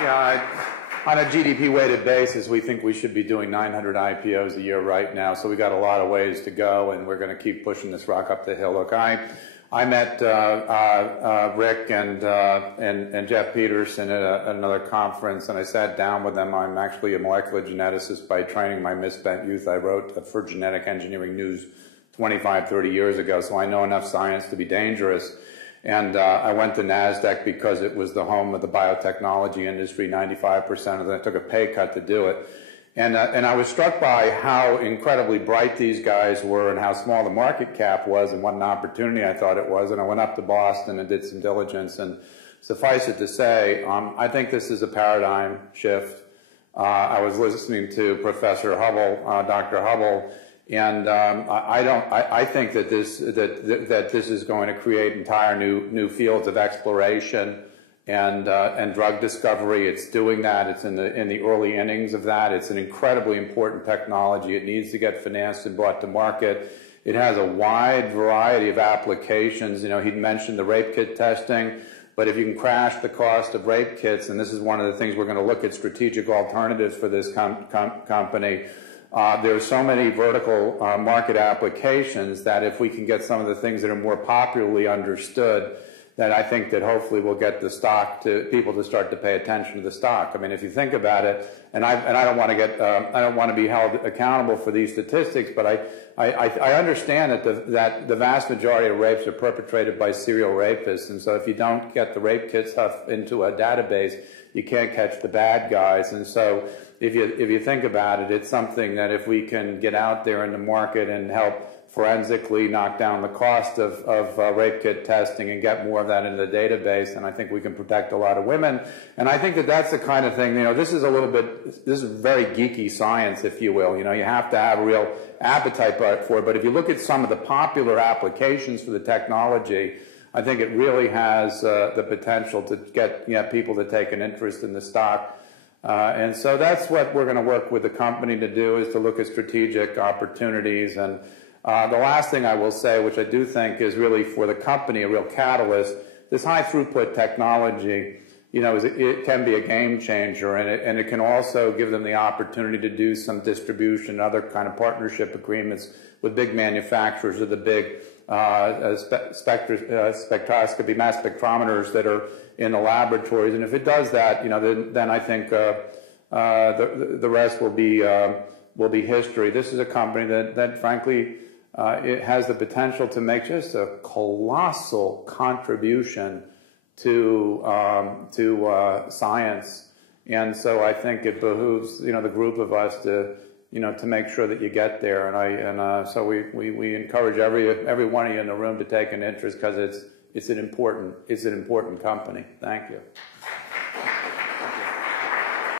Yeah, on a GDP-weighted basis, we think we should be doing 900 IPOs a year right now. So we got a lot of ways to go, and we're going to keep pushing this rock up the hill. Look, I met Rick and Jeff Peterson at another conference, and I sat down with them. I'm actually a molecular geneticist by training. My misspent youth, I wrote for Genetic Engineering News 25, 30 years ago, so I know enough science to be dangerous. And I went to NASDAQ because it was the home of the biotechnology industry. 95% of them took a pay cut to do it. And I was struck by how incredibly bright these guys were and how small the market cap was and what an opportunity I thought it was. And I went up to Boston and did some diligence. And suffice it to say, I think this is a paradigm shift. I was listening to Professor Hubble, Dr. Hubble, and I think that this is going to create entire new fields of exploration and drug discovery. It's doing that. It's in the early innings of that. It's an incredibly important technology. It needs to get financed and brought to market. It has a wide variety of applications. You know, he'd mentioned the rape kit testing, but if you can crash the cost of rape kits, and this is one of the things we're going to look at strategic alternatives for this company. There are so many vertical market applications that if we can get some of the things that are more popularly understood, that I think that hopefully we'll get the stock to people to start to pay attention to the stock. I mean, if you think about it, and I don't want to get I don't want to be held accountable for these statistics, but I understand that the vast majority of rapes are perpetrated by serial rapists, and so if you don't get the rape kit stuff into a database, you can't catch the bad guys. And so if you think about it, it's something that if we can get out there in the market and help forensically knock down the cost of rape kit testing and get more of that into the database, and I think we can protect a lot of women. And I think that that's the kind of thing, you know, this is very geeky science, if you will. You know, you have to have a real appetite for it. But if you look at some of the popular applications for the technology, I think it really has the potential to get people to take an interest in the stock. And so that's what we're going to work with the company to do, is to look at strategic opportunities. And the last thing I will say, which I do think is really for the company a real catalyst, this high throughput technology, you know, it can be a game changer, and it can also give them the opportunity to do some distribution, other kind of partnership agreements with big manufacturers of the big spectroscopy, mass spectrometers that are in the laboratories. And if it does that, you know, then I think the rest will be history. This is a company that frankly, it has the potential to make just a colossal contribution to science. And so I think it behooves, you know, the group of us to, you know, to make sure that you get there. So we encourage every one of you in the room to take an interest, because it's an important company. Thank you.